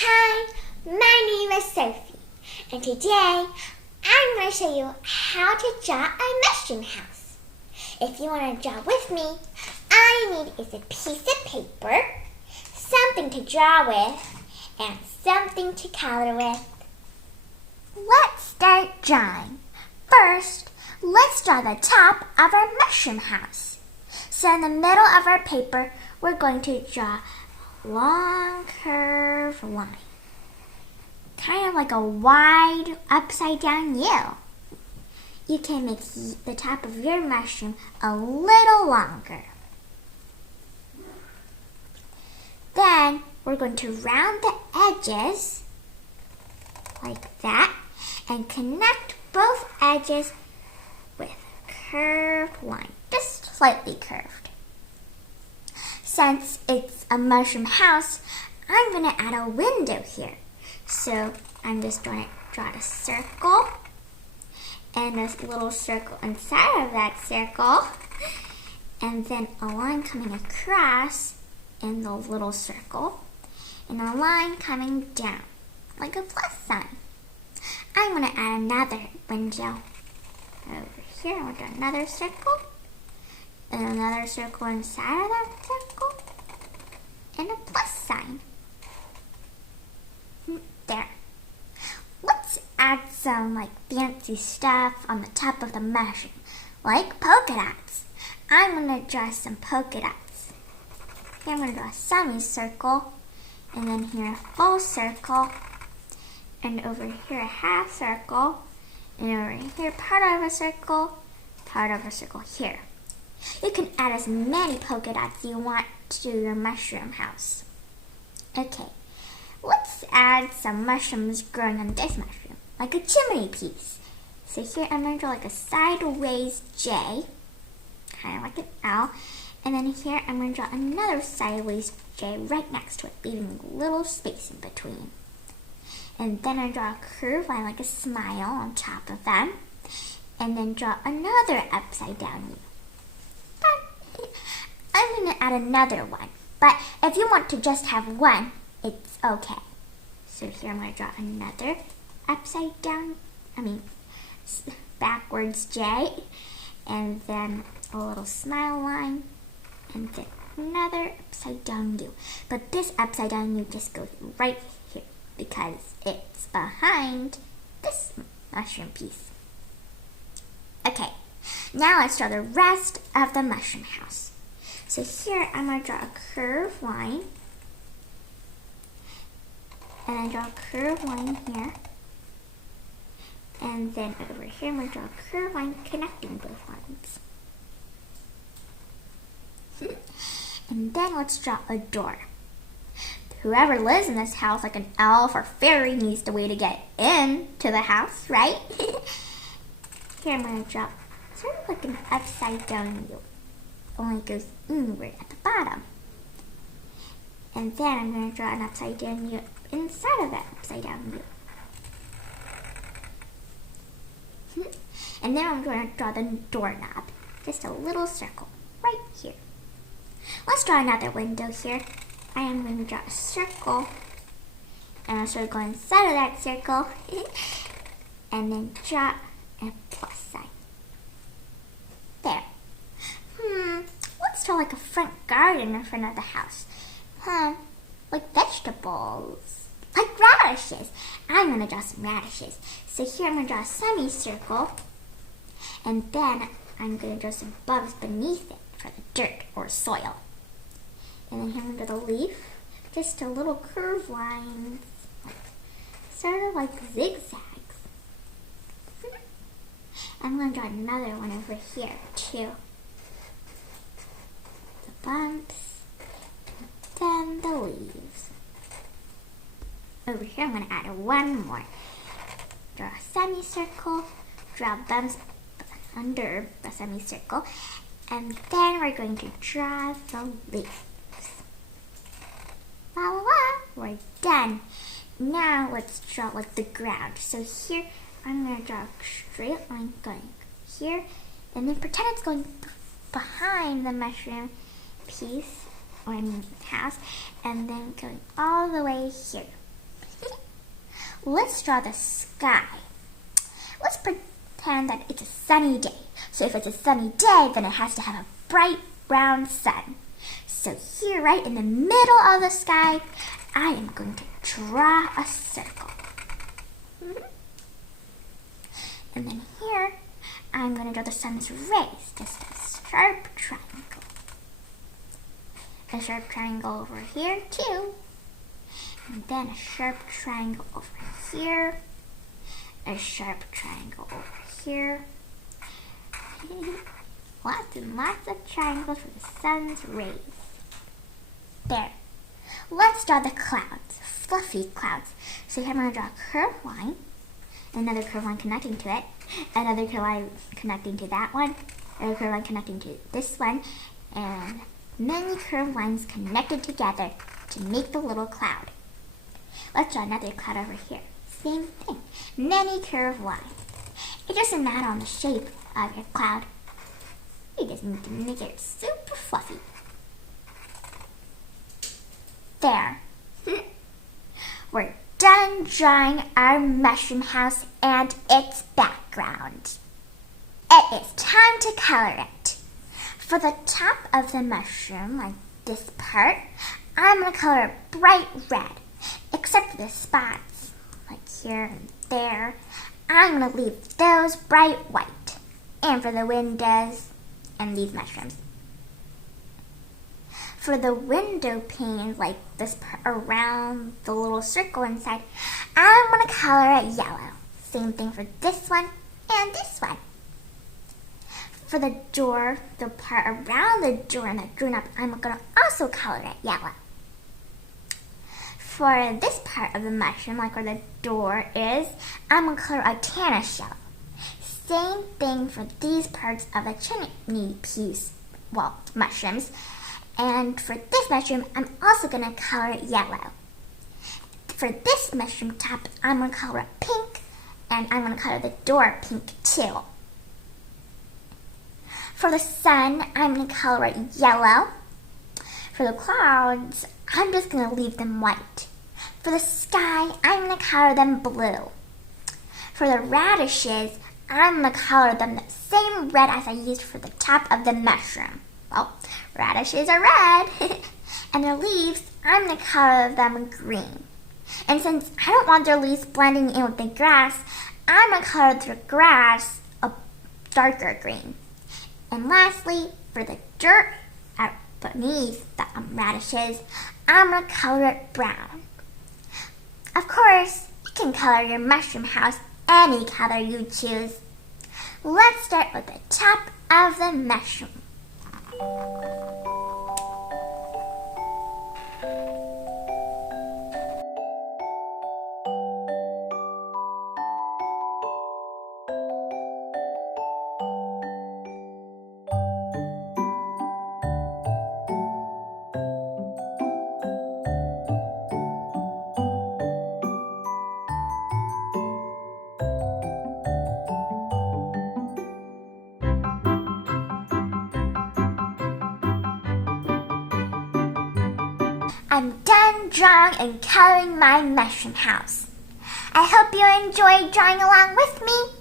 Hi, my name is Sophie, and today I'm going to show you how to draw a mushroom house. If you want to draw with me, all you need is a piece of paper, something to draw with, and something to color with. Let's start drawing. First, let's draw the top of our mushroom house. So in the middle of our paper, we're going to draw a long curved line, kind of like a wide upside down U. You can make the top of your mushroom a little longer. Then we're going to round the edges like that and connect both edges with a curved line, just slightly curved. Since it's a mushroom house, I'm going to add a window here. So I'm just going to draw a circle and a little circle inside of that circle, and then a line coming across in the little circle, and a line coming down like a plus sign. I'm going to add another window over here. I'm going to do another circle, and another circle inside of that circle, and a plus sign. There. Let's add some fancy stuff on the top of the mushroom, like polka dots. I'm going to draw some polka dots. Here I'm going to draw a semicircle, and then here a full circle, and over here a half circle, and over here part of a circle here. You can add as many polka dots you want to your mushroom house. Okay, let's add some mushrooms growing on this mushroom, like a chimney piece. So here I'm going to draw like a sideways J, kind of like an L, and then here I'm going to draw another sideways J right next to it, leaving a little space in between. And then I draw a curved line like a smile on top of them, and then draw another upside down U. I'm going to add another one, but if you want to just have one, it's okay. So here I'm going to draw another backwards J, and then a little smile line, and then another upside down U. But this upside down U just goes right here because it's behind this mushroom piece. Okay, now let's draw the rest of the mushroom house. So here I'm going to draw a curved line, and then draw a curved line here, and then over here I'm going to draw a curved line connecting both lines. And then let's draw a door. Whoever lives in this house, like an elf or fairy, needs a way to get into the house, right? Here I'm going to draw sort of like an upside down U, only it goes inward at the bottom. And then I'm going to draw an upside down U inside of that upside down U. And then I'm going to draw the doorknob, just a little circle right here. Let's draw another window here. I am going to draw a circle, and a circle inside of that circle, and then draw a plus sign. There. Let's draw like a front garden in front of the house. Like vegetables. Like radishes. I'm going to draw some radishes. So here I'm going to draw a semicircle, and then I'm going to draw some bugs beneath it for the dirt or soil. And then here I'm going to draw the leaf. Just a little curved lines, sort of like zigzags. I'm going to draw another one over here too. The bumps, and then the leaves. Over here I'm going to add one more. Draw a semicircle, draw bumps under the semicircle, and then we're going to draw the leaves. La la la, we're done. Now let's draw like the ground. So here I'm going to draw a straight line going here, and then pretend it's going behind the mushroom piece or house, and then going all the way here. Let's draw the sky. Let's pretend that it's a sunny day. So if it's a sunny day, then it has to have a bright round sun. So here, right in the middle of the sky, I am going to draw a circle. And then here, I'm going to draw the sun's rays, just a sharp triangle. A sharp triangle over here too. And then a sharp triangle over here. A sharp triangle over here. Lots and lots of triangles for the sun's rays. There. Let's draw the clouds, fluffy clouds. So here I'm going to draw a curved line, another curved line connecting to it, another curved line connecting to that one, another curved line connecting to this one, and many curved lines connected together to make the little cloud. Let's draw another cloud over here. Same thing, many curved lines. It doesn't matter on the shape of your cloud. You just need to make it super fluffy. There. We're done drawing our mushroom house and its background. It is time to color it. For the top of the mushroom, like this part, I'm going to color it bright red, except for the spots, like here and there. I'm going to leave those bright white, and for the windows and these mushrooms. For the window panes, like this part around the little circle inside, I'm going to color it yellow. Same thing for this one and this one. For the door, the part around the door and the doorknob, I'm going to also color it yellow. For this part of the mushroom, like where the door is, I'm going to color a tannish yellow. Same thing for these parts of the chimney piece, mushrooms. And for this mushroom, I'm also going to color it yellow. For this mushroom top, I'm going to color it pink, and I'm going to color the door pink too. For the sun, I'm going to color it yellow. For the clouds, I'm just going to leave them white. For the sky, I'm going to color them blue. For the radishes, I'm going to color them the same red as I used for the top of the mushroom. Well, radishes are red. And their leaves, I'm going to color them green. And since I don't want their leaves blending in with the grass, I'm going to color the grass a darker green. And lastly, for the dirt beneath the radishes, I'm going to color it brown. Of course, you can color your mushroom house any color you choose. Let's start with the top of the mushroom. I'm done drawing and coloring my mushroom house. I hope you enjoyed drawing along with me.